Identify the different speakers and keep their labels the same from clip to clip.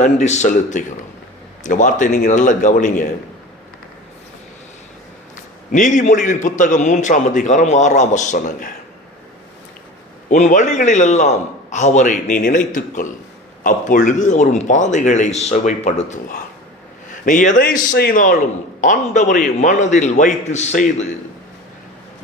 Speaker 1: நன்றி செலுத்துகிறோம். இந்த வார்த்தை நீங்கள் நல்லா கவனிங்க. நீதிமொழிகளின் புத்தகம் மூன்றாம் அதிகாரம் ஆறாம் வசனங்க. உன் வழிகளில் எல்லாம் அவரை நீ நினைத்துக்கொள். அப்பொழுது அவர் உன் பாதைகளை செவைப்படுத்துவார் நீ எதை செய்தாலும் ஆண்டவரை மனதில் வைத்து செய்து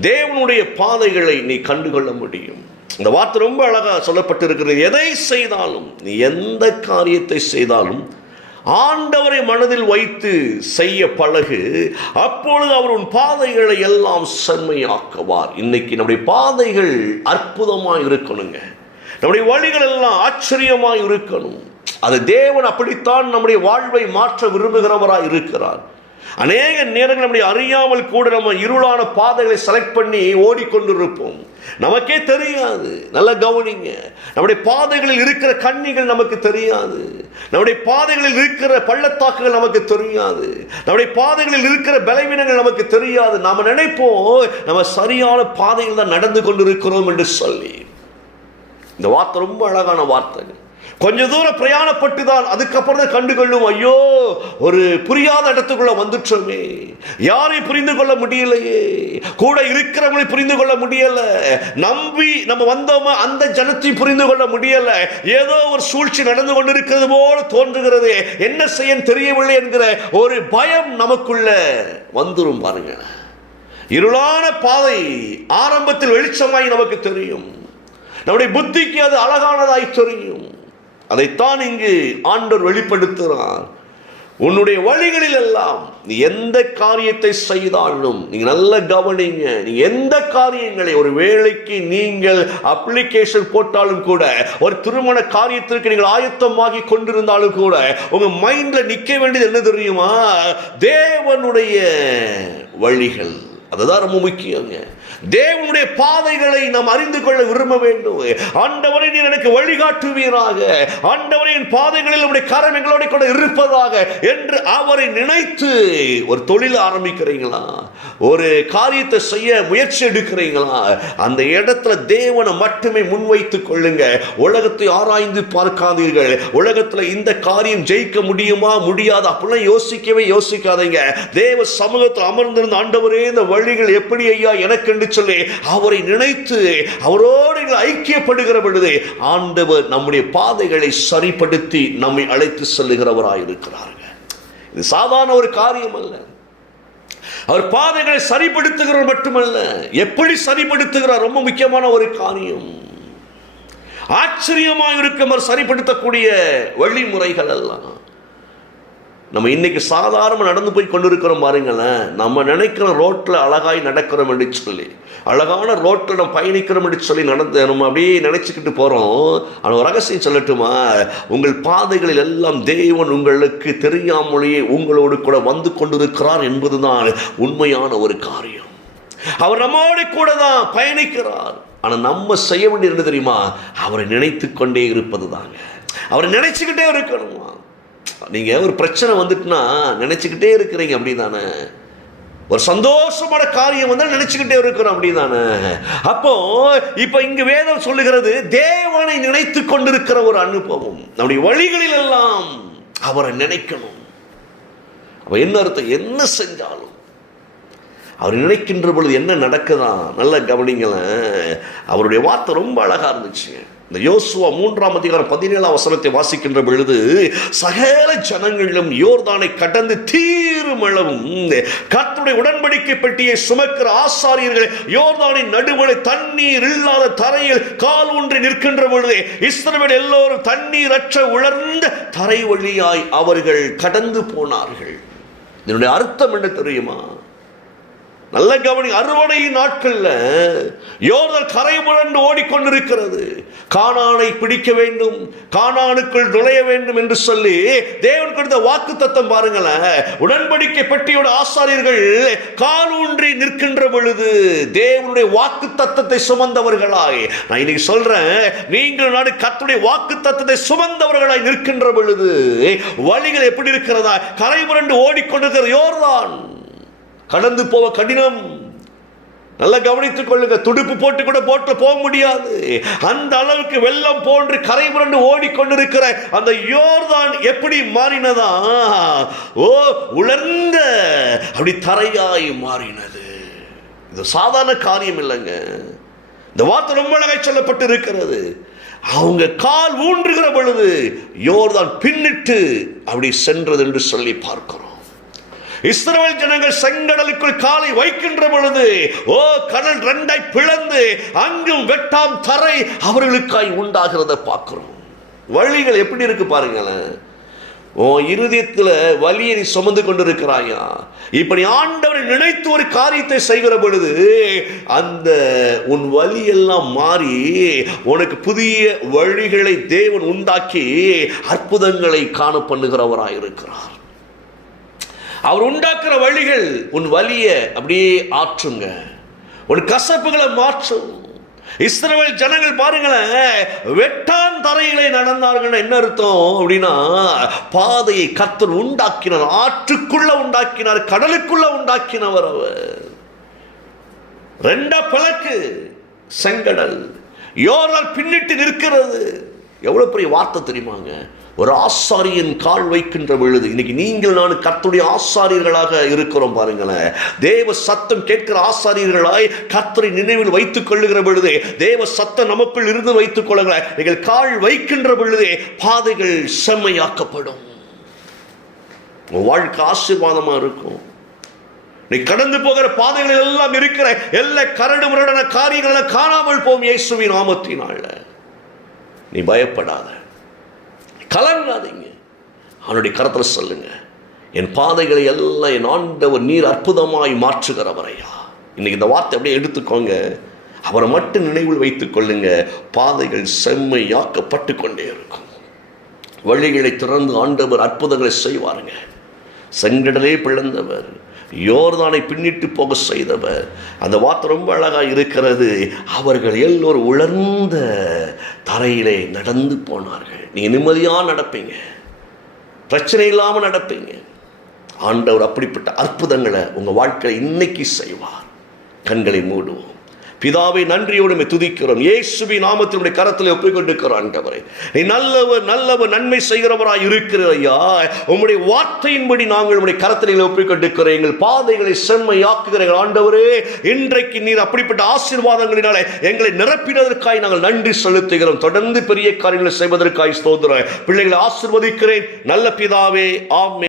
Speaker 1: தேவனுடைய பாதைகளை நீ கண்டுகொள்ள முடியும். இந்த வார்த்தை ரொம்ப அழகாக சொல்லப்பட்டிருக்கிறது. எதை செய்தாலும் நீ எந்த காரியத்தை செய்தாலும் ஆண்டவரை மனதில் வைத்து செய்ய பழகு அப்பொழுது அவர் உன் பாதைகளை எல்லாம் செம்மையாக்குவார். இன்னைக்கு நம்முடைய பாதைகள் அற்புதமாக இருக்கணுங்க. நம்முடைய வழிகள் எல்லாம் ஆச்சரியமாக இருக்கணும். அது தேவன் அப்படித்தான் நம்முடைய வாழ்வை மாற்ற விரும்புகிறவராக இருக்கிறார். அநேக நேரங்கள் நம்முடைய அறியாமல் கூட நம்ம இருளான பாதைகளை செலக்ட் பண்ணி ஓடிக்கொண்டிருப்போம். நமக்கே தெரியாது. நல்ல கவனிங்க. நம்முடைய பாதைகளில் இருக்கிற கண்ணிகள் நமக்கு தெரியாது. நம்முடைய பாதைகளில் இருக்கிற பள்ளத்தாக்குகள் நமக்கு தெரியாது. நம்முடைய பாதைகளில் இருக்கிற பலவீனங்கள் நமக்கு தெரியாது. நாம நினைப்போம் நம்ம சரியான பாதையில் தான் நடந்து கொண்டிருக்கிறோம் என்று சொல்லி. இந்த வார்த்தை ரொம்ப அழகான வார்த்தைகள். கொஞ்ச தூரம் பிரயாணப்பட்டு தான் அதுக்கப்புறம் தான் கண்டுகொள்ளும் ஐயோ ஒரு புரியாத இடத்துக்குள்ள வந்துட்டோமே. யாரை புரிந்து கொள்ள முடியலையே. கூட இருக்கிறவங்களை புரிந்து கொள்ள முடியல. நம்பி நம்ம வந்தோமா அந்த ஜனத்தையும் புரிந்து கொள்ள முடியல. ஏதோ ஒரு சூழ்ச்சி நடந்து கொண்டிருக்கிறது போல தோன்றுகிறது. என்ன செய்ய தெரியவில்லை என்கிற ஒரு பயம் நமக்குள்ள வந்துடும் பாருங்க. இருளான பாதை ஆரம்பத்தில் வெளிச்சமாய் நமக்கு தெரியும். நம்முடைய புத்திக்கு அது அழகானதாய் தெரியும். அதைத்தான் இங்கு ஆண்டவர் வெளிப்படுத்துகிறார். உன்னுடைய வழிகளில் எல்லாம் நீ எந்த காரியத்தை செய்தாலும் நீங்கள் நல்ல கவனிங்க. நீ எந்த காரியங்களை ஒரு வேலைக்கு நீங்கள் அப்ளிகேஷன் போட்டாலும் கூட ஒரு திருமண காரியத்திற்கு நீங்கள் ஆயத்தமாகி கொண்டிருந்தாலும் கூட உங்க மைண்ட்ல நிற்க வேண்டியது என்ன தெரியுமா? தேவனுடைய வழிகள். அதுதான் ரொம்ப முக்கியங்க. தேவனுடைய பாதைகளை நாம் அறிந்து கொள்ள விரும்ப வேண்டும். ஆண்டவரை நீர் எனக்கு வழிகாட்டுவீராக. ஆண்டவரை என் பாதைகளில் உடைய கரம் எங்களோட கூட இருப்பதாக என்று அவரை நினைத்து ஒரு தொழில் ஆரம்பிக்கிறீங்களா? ஒரு காரியத்தை செய்ய முயற்சி எடுக்கிறீங்களா? அந்த இடத்துல தேவனை மட்டுமே முன்வைத்துக் கொள்ளுங்க. உலகத்தை ஆராய்ந்து பார்க்காதீர்கள். உலகத்தில் இந்த காரியம் ஜெயிக்க முடியுமா? முடியாது. அப்படிலாம் யோசிக்கவே யோசிக்காதீங்க. தேவ சமூகத்தில் அமர்ந்திருந்த ஆண்டவரே இந்த வழிகள் எப்படி ஐயா? எனக்கு என்று சொல்லி அவரை நினைத்து அவரோடு நீங்கள் ஐக்கியப்படுகிற பொழுது ஆண்டவர் நம்முடைய பாதைகளை சரிப்படுத்தி நம்மை அழைத்து செல்லுகிறவராயிருக்கிறார்கள். இது சாதாரண ஒரு காரியம் அல்ல அவர் பாதைகளை சரிப்படுத்துகிறவர் மட்டுமல்ல எப்படி சரிப்படுத்துகிறார் ரொம்ப முக்கியமான ஒரு காரியம். ஆச்சரியமாக இருக்கும் அவர் சரிப்படுத்தக்கூடிய வழிமுறைகள் எல்லாம் நம்ம இன்னைக்கு சாதாரண நடந்து போய் கொண்டிருக்கிறோம் பாருங்களேன். நம்ம நினைக்கிற ரோட்டில் அழகாய் நடக்கிறோம் என்று சொல்லி அழகான ரோட்டில் நம்ம பயணிக்கிறோம் என்று சொல்லி நடந்து நம்ம அப்படியே நினச்சிக்கிட்டு போகிறோம் ஆனால் ரகசியம் சொல்லட்டுமா? உங்கள் பாதைகளில் எல்லாம் தேவன் உங்களுக்கு தெரியாமலேயே உங்களோடு கூட வந்து கொண்டிருக்கிறார் என்பதுதான் உண்மையான ஒரு காரியம். அவர் நம்மோடு கூட தான் பயணிக்கிறார். ஆனால் நம்ம செய்ய வேண்டியது என்ன தெரியுமா? அவரை நினைத்து கொண்டே இருப்பது தாங்க அவரை நினைச்சுக்கிட்டே இருக்கணுமா? நீங்கள் ஒரு பிரச்சனை வந்துட்டுனா நினச்சிக்கிட்டே இருக்கிறீங்க அப்படி தானே ஒரு சந்தோஷமான காரியம் வந்து நினைச்சுக்கிட்டே இருக்கிறோம் அப்படிதானே? அப்போ இப்போ இங்கு வேதம் சொல்லுகிறது தேவனை நினைத்து கொண்டிருக்கிற ஒரு அனுபவம். நம்முடைய வழிகளில் எல்லாம் அவரை நினைக்கணும். அப்போ என்ன அர்த்தம்? என்ன செஞ்சாலும் அவர் நினைக்கின்ற பொழுது என்ன நடக்குதான் நல்ல கவனிங்களேன். அவருடைய வார்த்தை ரொம்ப அழகா இருந்துச்சு. இந்த யோசுவா மூன்றாம் அதிகாரம் பதினேழாம் வசனத்தை வாசிக்கின்ற பொழுது சகல ஜனங்களிலும் யோர்தானை கடந்து தீருமளவும் கத்துடைய உடன்படிக்கை பெட்டியை சுமக்கிற ஆசாரியர்கள் யோர்தானின் நடுவில் தண்ணீர் இல்லாத தரையில் கால் ஊன்றி நிற்கின்ற பொழுது இஸ்ரவேல் எல்லோரும் தண்ணீர் அற்ற உலர்ந்த தரை வழியாய் அவர்கள் கடந்து போனார்கள். இதனுடைய அர்த்தம் என்ன தெரியுமா? நல்ல கவனி அறுவடை நாட்கள்ல யோர்தல் கரை புரண்டு ஓடிக்கொண்டிருக்கிறது. காணானை பிடிக்க வேண்டும் காணானுக்குள் நுழைய வேண்டும் என்று சொல்லி தேவன் கொடுத்த வாக்கு தத்தம் பாருங்களேன். உடன்படிக்கை பெட்டியோட ஆசாரியர்கள் காலூன்றி நிற்கின்ற பொழுது தேவனுடைய வாக்கு தத்தத்தை சுமந்தவர்களாய். நான் இன்னைக்கு சொல்றேன் நீங்கள் நாடு கத்துடைய வாக்கு தத்தத்தை சுமந்தவர்களாய் நிற்கின்ற பொழுது வழிகள் எப்படி இருக்கிறதா? கரை புரண்டு ஓடிக்கொண்டிருக்கிற யோர்தான். கடந்து போக கடினம். நல்லா கவனித்துக் கொள்ளுங்க. துடுப்பு போட்டு கூட போட்டு போக முடியாது. அந்த அளவுக்கு வெள்ளம் போன்று கரை புரண்டு ஓடிக்கொண்டிருக்கிற அந்த யோர்தான் எப்படி மாறினதா? ஓ உலர்ந்த அப்படி தரையாய் மாறினது. இது சாதாரண காரியம் இல்லைங்க. இந்த வார்த்தை ரொம்ப அழகாய் சொல்லப்பட்டு இருக்கிறது அவங்க கால் ஊன்றுகிற பொழுது யோர்தான் பின்னிட்டு அப்படி சென்றது என்று சொல்லி பார்க்கிறோம். இஸ்ரவேல் ஜனங்கள் செங்கடலுக்குள் காலை வைக்கின்ற பொழுது ஓ கடல் ரெண்டாய் பிளந்து அங்கும் வெட்டாம் தரை அவர்களுக்காய் உண்டாகிறத பார்க்கிறோம். வழிகள் எப்படி இருக்கு பாருங்களேன். உன் இருதயத்தில் வலியை நீ சுமந்து கொண்டிருக்கிறாயா? இப்படி ஆண்டவரை நினைத்து ஒரு காரியத்தை செய்கிற பொழுது அந்த உன் வலி எல்லாம் மாறி உனக்கு புதிய வழிகளை தேவன் உண்டாக்கி அற்புதங்களை காண பண்ணுகிறவராய் இருக்கிறார் அவர் உண்டாக்குற வழிகள் உன் வலியை அப்படியே ஆற்றுங்க. உன் கசப்புகளை மாற்றும். இஸ்ரவேல் ஜனங்கள் பாருங்களேன் வெட்டான் தரையிலே நடந்தார்கள் என்ன அர்த்தம் அப்படின்னா பாதையை கர்த்தர் உண்டாக்கினார் ஆற்றுக்குள்ள உண்டாக்கினார் கடலுக்குள்ள உண்டாக்கினவர் அவர். ரெண்டா பிளக்கு செங்கடல். யோரால் பின்னிட்டு நிற்கிறது. எவ்வளவு பெரிய வார்த்தை தெரியுமாங்க? ஒரு ஆசாரியன் கால் வைக்கின்ற பொழுது இன்னைக்கு நீங்கள் நான் கத்துடைய ஆசாரியர்களாக இருக்கிறோம் பாருங்களேன். தேவ சத்தம் கேட்கிற ஆசாரியர்களாய் கர்த்தரை நினைவில் வைத்துக் கொள்ளுகிற பொழுது தேவ சத்தம் நமக்குள் இருந்து வைத்துக் கொள்ளுங்க நீங்கள் கால் வைக்கின்ற பொழுதே பாதைகள் செம்மையாக்கப்படும். வாழ்க்கை ஆசீர்வாதமா இருக்கும். நீ கடந்து போகிற பாதைகள் எல்லாம் இருக்கிற எல்லா கரடு முரடான காரியங்களை காணாமல் போம் இயேசுவின் நாமத்தினால. நீ பயப்படாத. கலங்காதீங்க. அவனுடைய கரத்தில் சொல்லுங்க. என் பாதைகளை எல்லாம் என் ஆண்டவர் நீர் அற்புதமாய் மாற்றுகிறவரையா. இன்னைக்கு இந்த வார்த்தை அப்படியே எடுத்துக்கோங்க. அவரை மட்டும் நினைவில் வைத்துக் கொள்ளுங்க. பாதைகள் செம்மையாக்கப்பட்டு கொண்டே இருக்கும். வழிகளை திறந்து ஆண்டவர் அற்புதங்களை செய்வாருங்க. செங்கடலே பிளந்தவர். யோர்தானை பின்னிட்டு போக செய்தவர். அந்த வார்த்தை ரொம்ப அழகாக இருக்கிறது. அவர்கள் எல்லோரும் உலர்ந்த தரையிலே நடந்து போனார்கள். நீங்கள் நிம்மதியாக நடப்பீங்க. பிரச்சனை இல்லாமல் நடப்பீங்க. ஆண்டவர் அப்படிப்பட்ட அற்புதங்களை உங்கள் வாழ்க்கையில் இன்னைக்கு செய்வார். கண்களை மூடுவோம். பிதாவை நன்றியோடு துதிக்கிறோம். இயேசுபி நாமத்தினுடைய கரத்தில் ஒப்பிக்கொண்டிருக்கிறோம் ஆண்டவரே நீ நல்லவர் நல்லவர் நன்மை செய்கிறவராய் இருக்கிறையா உம்முடைய வார்த்தையின்படி நாங்கள் உடைய கரத்தில் ஒப்பிக்கொண்டிருக்கிறோம். எங்கள் பாதைகளை செம்மையாக்குகிற ஆண்டவரே இன்றைக்கு நீர் அப்படிப்பட்ட ஆசீர்வாதங்களினாலே எங்களை நிரப்பினதற்காய் நாங்கள் நன்றி செலுத்துகிறோம். தொடர்ந்து பெரிய காரியங்களை செய்வதற்காய் ஸ்தோத்திரம். பிள்ளைகளை ஆசிர்வதிக்கிறேன். நல்ல பிதாவே ஆமே